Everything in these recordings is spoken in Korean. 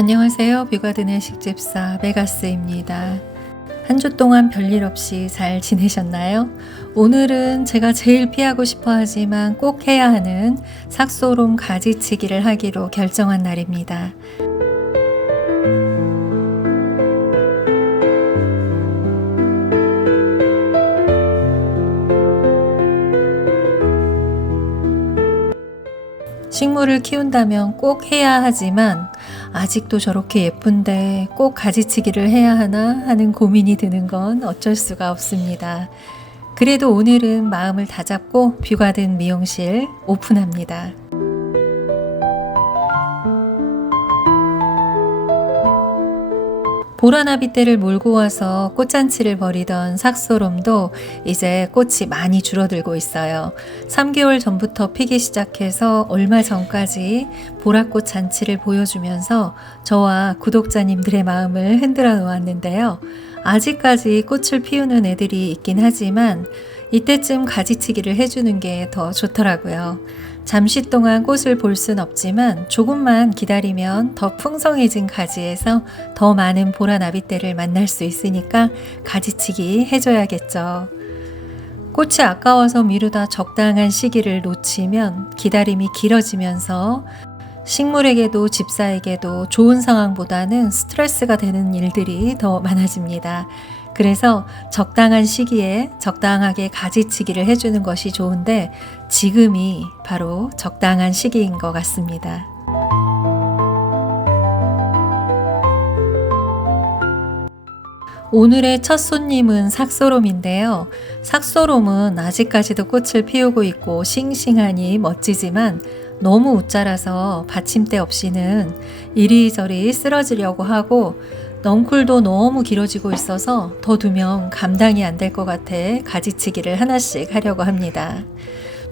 안녕하세요. 뷰가든의 식집사 메가스입니다. 한 주 동안 별일 없이 잘 지내셨나요? 오늘은 제가 제일 피하고 싶어 하지만 꼭 해야 하는 삭소롬 가지치기를 하기로 결정한 날입니다. 식물을 키운다면 꼭 해야 하지만 아직도 저렇게 예쁜데 꼭 가지치기를 해야 하나 하는 고민이 드는 건 어쩔 수가 없습니다. 그래도 오늘은 마음을 다잡고 뷰가든 미용실 오픈합니다. 보라나비떼를 몰고 와서 꽃잔치를 벌이던 삭소롬도 이제 꽃이 많이 줄어들고 있어요. 3개월 전부터 피기 시작해서 얼마 전까지 보라꽃 잔치를 보여주면서 저와 구독자님들의 마음을 흔들어 놓았는데요. 아직까지 꽃을 피우는 애들이 있긴 하지만 이때쯤 가지치기를 해주는 게 더 좋더라고요. 잠시 동안 꽃을 볼 순 없지만 조금만 기다리면 더 풍성해진 가지에서 더 많은 보라나비떼를 만날 수 있으니까 가지치기 해줘야겠죠. 꽃이 아까워서 미루다 적당한 시기를 놓치면 기다림이 길어지면서 식물에게도 집사에게도 좋은 상황보다는 스트레스가 되는 일들이 더 많아집니다. 그래서 적당한 시기에 적당하게 가지치기를 해주는 것이 좋은데 지금이 바로 적당한 시기인 것 같습니다. 오늘의 첫 손님은 삭소롬인데요. 삭소롬은 아직까지도 꽃을 피우고 있고 싱싱하니 멋지지만 너무 웃자라서 받침대 없이는 이리저리 쓰러지려고 하고 넝쿨도 너무 길어지고 있어서 더 두면 감당이 안 될 것 같아 가지치기를 하나씩 하려고 합니다.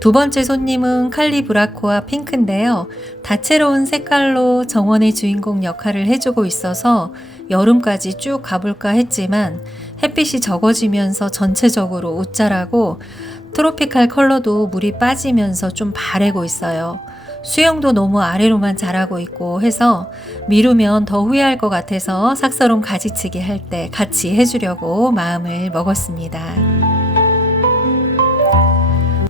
두 번째 손님은 칼리브라코와 핑크인데요. 다채로운 색깔로 정원의 주인공 역할을 해주고 있어서 여름까지 쭉 가볼까 했지만 햇빛이 적어지면서 전체적으로 웃자라고 트로피칼 컬러도 물이 빠지면서 좀 바래고 있어요. 수영도 너무 아래로만 자라고 있고 해서 미루면 더 후회할 것 같아서 삭소롬 가지치기 할 때 같이 해주려고 마음을 먹었습니다.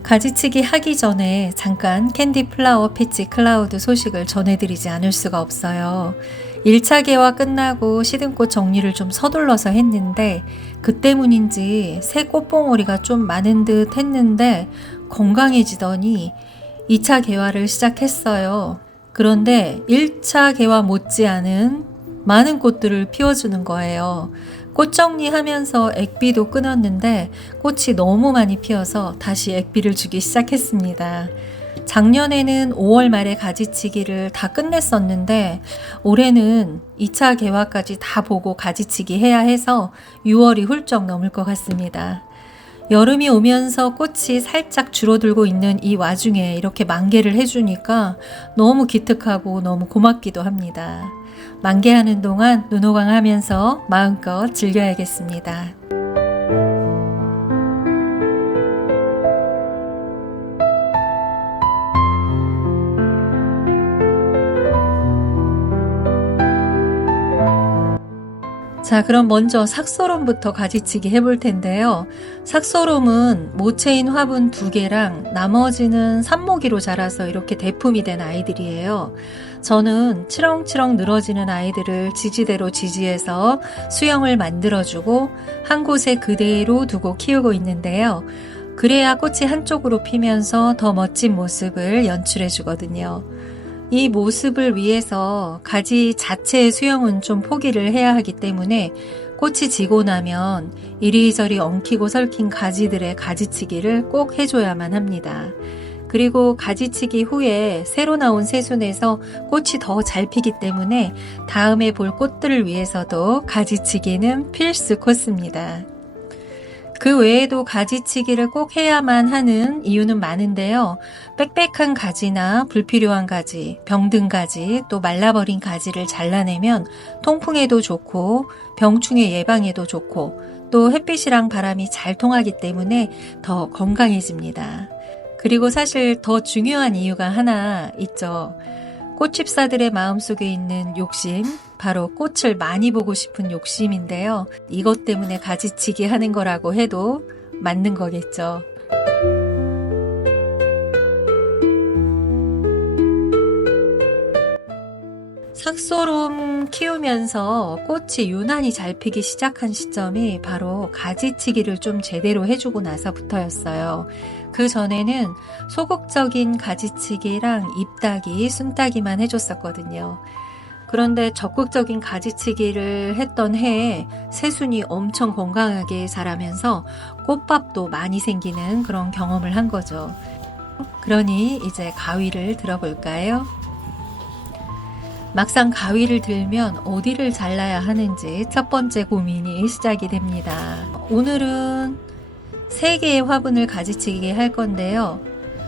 가지치기 하기 전에 잠깐 캔디 플라워 피치 클라우드 소식을 전해드리지 않을 수가 없어요. 1차 개화 끝나고 시든꽃 정리를 좀 서둘러서 했는데 그 때문인지 새 꽃봉오리가 좀 많은 듯 했는데 건강해지더니 2차 개화를 시작했어요. 그런데 1차 개화 못지않은 많은 꽃들을 피워주는 거예요. 꽃 정리하면서 액비도 끊었는데 꽃이 너무 많이 피어서 다시 액비를 주기 시작했습니다. 작년에는 5월 말에 가지치기를 다 끝냈었는데 올해는 2차 개화까지 다 보고 가지치기 해야 해서 6월이 훌쩍 넘을 것 같습니다. 여름이 오면서 꽃이 살짝 줄어들고 있는 이 와중에 이렇게 만개를 해주니까 너무 기특하고 너무 고맙기도 합니다. 만개하는 동안 눈호강하면서 마음껏 즐겨야겠습니다. 자, 그럼 먼저 삭소롬부터 가지치기 해볼 텐데요. 삭소롬은 모체인 화분 2개랑 나머지는 산모기로 자라서 이렇게 대품이 된 아이들이에요. 저는 치렁치렁 늘어지는 아이들을 지지대로 지지해서 수영을 만들어주고 한 곳에 그대로 두고 키우고 있는데요. 그래야 꽃이 한쪽으로 피면서 더 멋진 모습을 연출해 주거든요. 이 모습을 위해서 가지 자체의 수영은 좀 포기를 해야 하기 때문에 꽃이 지고 나면 이리저리 엉키고 설킨 가지들의 가지치기를 꼭 해줘야만 합니다. 그리고 가지치기 후에 새로 나온 새순에서 꽃이 더 잘 피기 때문에 다음에 볼 꽃들을 위해서도 가지치기는 필수 코스입니다. 그 외에도 가지치기를 꼭 해야만 하는 이유는 많은데요. 빽빽한 가지나 불필요한 가지, 병든 가지, 또 말라버린 가지를 잘라내면 통풍에도 좋고 병충해 예방에도 좋고 또 햇빛이랑 바람이 잘 통하기 때문에 더 건강해집니다. 그리고 사실 더 중요한 이유가 하나 있죠. 꽃집사들의 마음속에 있는 욕심, 바로 꽃을 많이 보고 싶은 욕심인데요. 이것 때문에 가지치기 하는 거라고 해도 맞는 거겠죠. 삭소롬 키우면서 꽃이 유난히 잘 피기 시작한 시점이 바로 가지치기를 좀 제대로 해주고 나서부터였어요. 그 전에는 소극적인 가지치기랑 잎따기, 순따기만 해줬었거든요. 그런데 적극적인 가지치기를 했던 해에 새순이 엄청 건강하게 자라면서 꽃밥도 많이 생기는 그런 경험을 한 거죠. 그러니 이제 가위를 들어볼까요? 막상 가위를 들면 어디를 잘라야 하는지 첫 번째 고민이 시작이 됩니다. 오늘은 3개의 화분을 가지치기 할 건데요.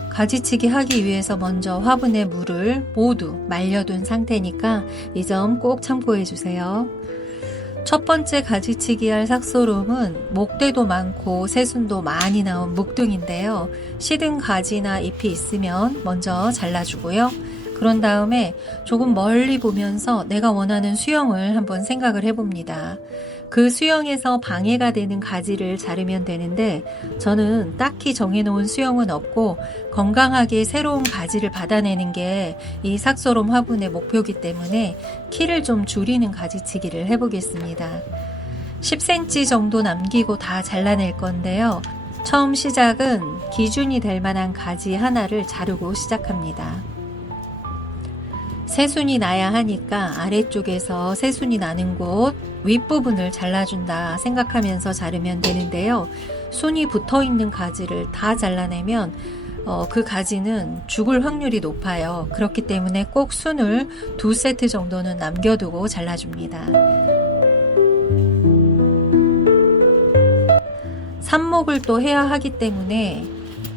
가지치기 하기 위해서 먼저 화분에 물을 모두 말려둔 상태니까 이 점 꼭 참고해 주세요. 첫 번째 가지치기 할 삭소롬은 목대도 많고 새순도 많이 나온 묵둥인데요. 시든 가지나 잎이 있으면 먼저 잘라주고요. 그런 다음에 조금 멀리 보면서 내가 원하는 수영을 한번 생각을 해봅니다. 그 수영에서 방해가 되는 가지를 자르면 되는데 저는 딱히 정해놓은 수영은 없고 건강하게 새로운 가지를 받아내는 게 이 삭소롬 화분의 목표이기 때문에 키를 좀 줄이는 가지치기를 해보겠습니다. 10cm 정도 남기고 다 잘라낼 건데요. 처음 시작은 기준이 될 만한 가지 하나를 자르고 시작합니다. 새순이 나야 하니까 아래쪽에서 새순이 나는 곳 윗부분을 잘라준다 생각하면서 자르면 되는데요. 순이 붙어있는 가지를 다 잘라내면 그 가지는 죽을 확률이 높아요. 그렇기 때문에 꼭 순을 2세트 정도는 남겨두고 잘라줍니다. 삽목을 또 해야 하기 때문에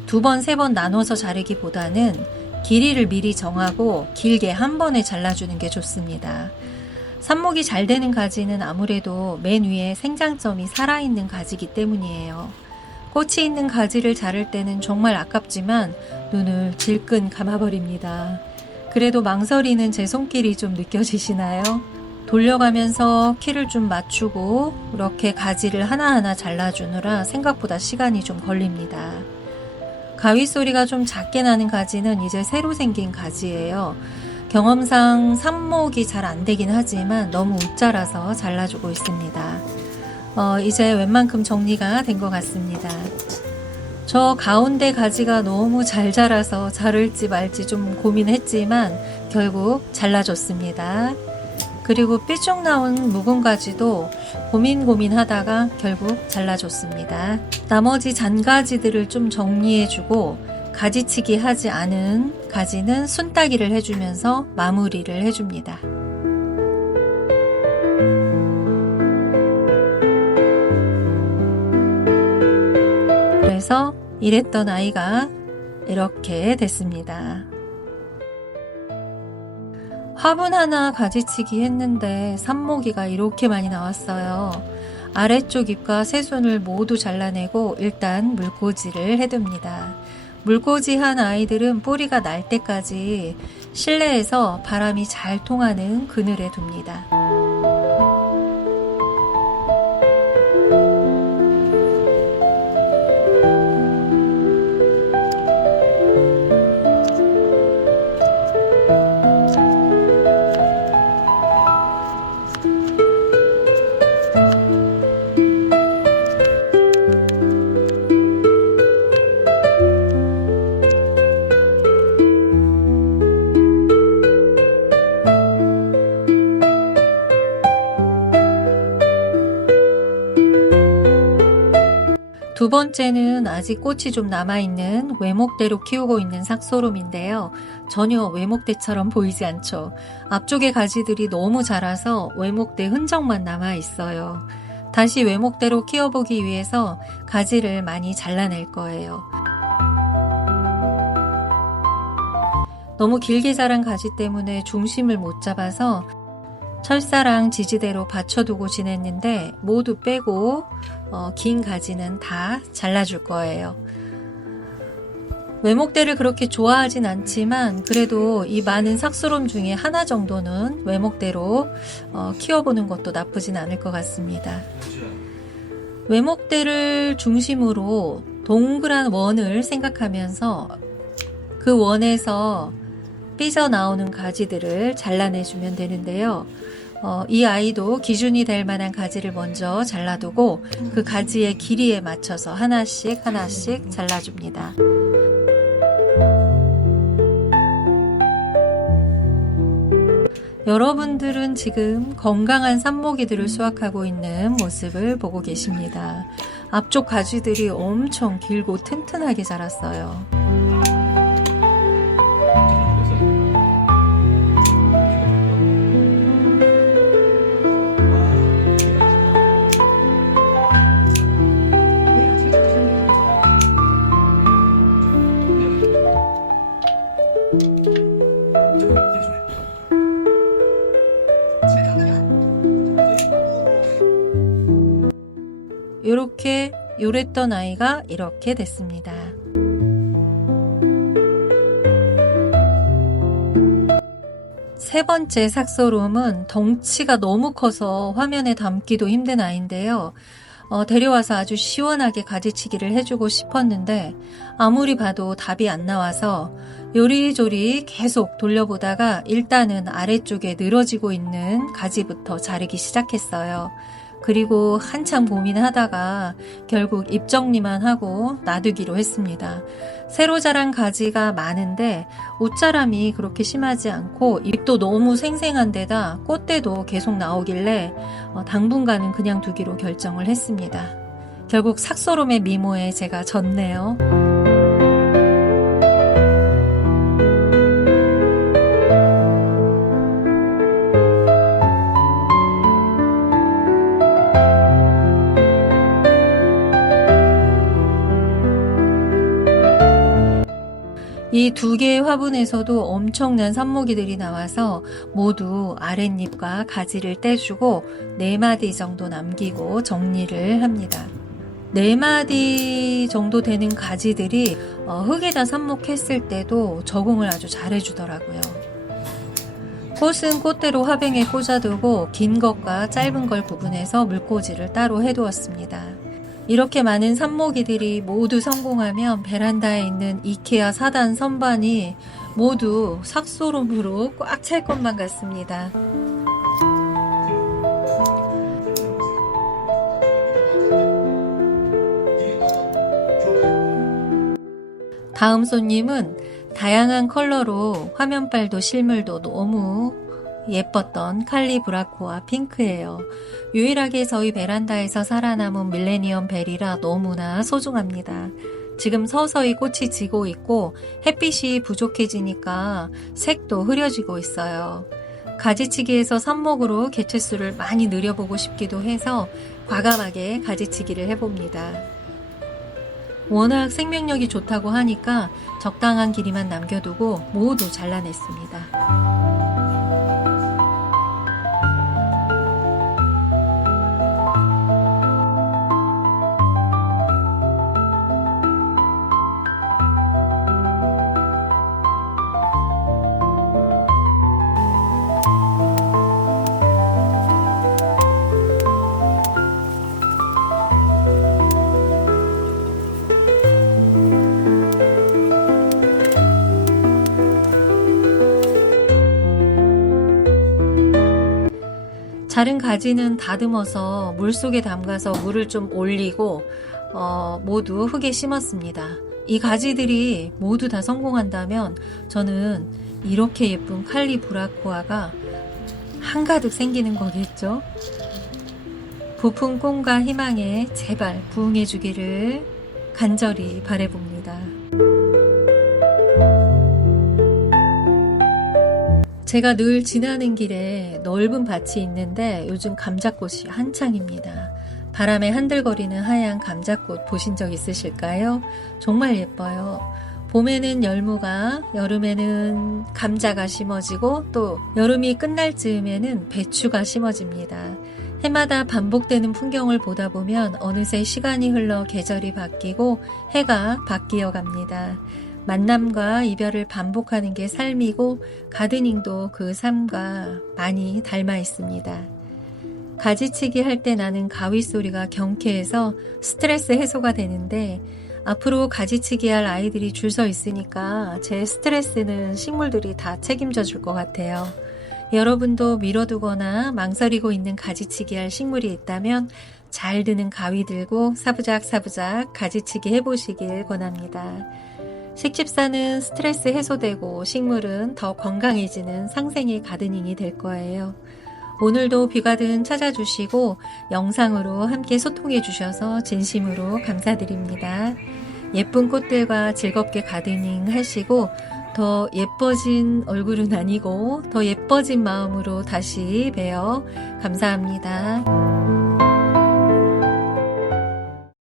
2번, 3번 나눠서 자르기보다는 길이를 미리 정하고 길게 한 번에 잘라주는 게 좋습니다. 삽목이 잘 되는 가지는 아무래도 맨 위에 생장점이 살아있는 가지이기 때문이에요. 꽃이 있는 가지를 자를 때는 정말 아깝지만 눈을 질끈 감아버립니다. 그래도 망설이는 제 손길이 좀 느껴지시나요? 돌려가면서 키를 좀 맞추고 이렇게 가지를 하나하나 잘라주느라 생각보다 시간이 좀 걸립니다. 가위 소리가 좀 작게 나는 가지는 이제 새로 생긴 가지예요. 경험상 삽목이 잘 안 되긴 하지만 너무 웃자라서 잘라주고 있습니다. 이제 웬만큼 정리가 된 것 같습니다. 저 가운데 가지가 너무 잘 자라서 자를지 말지 좀 고민했지만 결국 잘라줬습니다. 그리고 삐쭉 나온 묵은 가지도 고민하다가 결국 잘라줬습니다. 나머지 잔가지들을 좀 정리해주고 가지치기 하지 않은 가지는 순따기를 해주면서 마무리를 해줍니다. 그래서 이랬던 아이가 이렇게 됐습니다. 화분 하나 가지치기 했는데 삽모기가 이렇게 많이 나왔어요. 아래쪽 잎과 새순을 모두 잘라내고 일단 물꽂이를 해둡니다. 물꽂이한 아이들은 뿌리가 날 때까지 실내에서 바람이 잘 통하는 그늘에 둡니다. 두 번째는 아직 꽃이 좀 남아있는 외목대로 키우고 있는 삭소롬인데요. 전혀 외목대처럼 보이지 않죠. 앞쪽의 가지들이 너무 자라서 외목대 흔적만 남아있어요. 다시 외목대로 키워보기 위해서 가지를 많이 잘라낼 거예요. 너무 길게 자란 가지 때문에 중심을 못 잡아서 철사랑 지지대로 받쳐두고 지냈는데 모두 빼고 긴 가지는 다 잘라줄 거예요. 외목대를 그렇게 좋아하진 않지만 그래도 이 많은 삭소롬 중에 하나 정도는 외목대로 키워보는 것도 나쁘진 않을 것 같습니다. 외목대를 중심으로 동그란 원을 생각하면서 그 원에서 삐져나오는 가지들을 잘라내주면 되는데요. 이 아이도 기준이 될 만한 가지를 먼저 잘라두고 그 가지의 길이에 맞춰서 하나씩 잘라줍니다. 여러분들은 지금 건강한 삽모기들을 수확하고 있는 모습을 보고 계십니다. 앞쪽 가지들이 엄청 길고 튼튼하게 자랐어요. 이렇게 요랬던 아이가 이렇게 됐습니다. 세 번째 삭소롬은 덩치가 너무 커서 화면에 담기도 힘든 아이인데요. 데려와서 아주 시원하게 가지치기를 해주고 싶었는데 아무리 봐도 답이 안 나와서 요리조리 계속 돌려보다가 일단은 아래쪽에 늘어지고 있는 가지부터 자르기 시작했어요. 그리고 한참 고민하다가 결국 잎 정리만 하고 놔두기로 했습니다. 새로 자란 가지가 많은데 옷자람이 그렇게 심하지 않고 잎도 너무 생생한 데다 꽃대도 계속 나오길래 당분간은 그냥 두기로 결정을 했습니다. 결국 삭소롬의 미모에 제가 졌네요. 이 두 개의 화분에서도 엄청난 삽모기들이 나와서 모두 아랫잎과 가지를 떼주고 4마디 정도 남기고 정리를 합니다. 4마디 정도 되는 가지들이 흙에다 삽목했을 때도 적응을 아주 잘해주더라고요. 꽃은 꽃대로 화병에 꽂아두고 긴 것과 짧은 걸 구분해서 물꽂이를 따로 해두었습니다. 이렇게 많은 삽모기들이 모두 성공하면 베란다에 있는 이케아 4단 선반이 모두 삭소롬으로 꽉 찰 것만 같습니다. 다음 손님은 다양한 컬러로 화면빨도 실물도 너무 예뻤던 칼리브라코아 핑크예요. 유일하게 저희 베란다에서 살아남은 밀레니엄 벨이라 너무나 소중합니다. 지금 서서히 꽃이 지고 있고 햇빛이 부족해지니까 색도 흐려지고 있어요. 가지치기에서 삽목으로 개체수를 많이 늘려보고 싶기도 해서 과감하게 가지치기를 해봅니다. 워낙 생명력이 좋다고 하니까 적당한 길이만 남겨두고 모두 잘라냈습니다. 자른 가지는 다듬어서 물속에 담가서 물을 좀 올리고 모두 흙에 심었습니다. 이 가지들이 모두 다 성공한다면 저는 이렇게 예쁜 칼리브라코아가 한가득 생기는 거겠죠? 부푼 꿈과 희망에 제발 부응해 주기를 간절히 바라봅니다. 제가 늘 지나는 길에 넓은 밭이 있는데 요즘 감자꽃이 한창입니다. 바람에 한들거리는 하얀 감자꽃 보신 적 있으실까요? 정말 예뻐요. 봄에는 열무가, 여름에는 감자가 심어지고 또 여름이 끝날 즈음에는 배추가 심어집니다. 해마다 반복되는 풍경을 보다 보면 어느새 시간이 흘러 계절이 바뀌고 해가 바뀌어 갑니다. 만남과 이별을 반복하는 게 삶이고 가드닝도 그 삶과 많이 닮아 있습니다. 가지치기 할 때 나는 가위 소리가 경쾌해서 스트레스 해소가 되는데 앞으로 가지치기 할 아이들이 줄 서 있으니까 제 스트레스는 식물들이 다 책임져 줄 것 같아요. 여러분도 미뤄두거나 망설이고 있는 가지치기 할 식물이 있다면 잘 드는 가위 들고 사부작사부작 가지치기 해보시길 권합니다. 식집사는 스트레스 해소되고 식물은 더 건강해지는 상생의 가드닝이 될 거예요. 오늘도 비가든 찾아주시고 영상으로 함께 소통해 주셔서 진심으로 감사드립니다. 예쁜 꽃들과 즐겁게 가드닝 하시고 더 예뻐진 얼굴은 아니고 더 예뻐진 마음으로 다시 봬요. 감사합니다.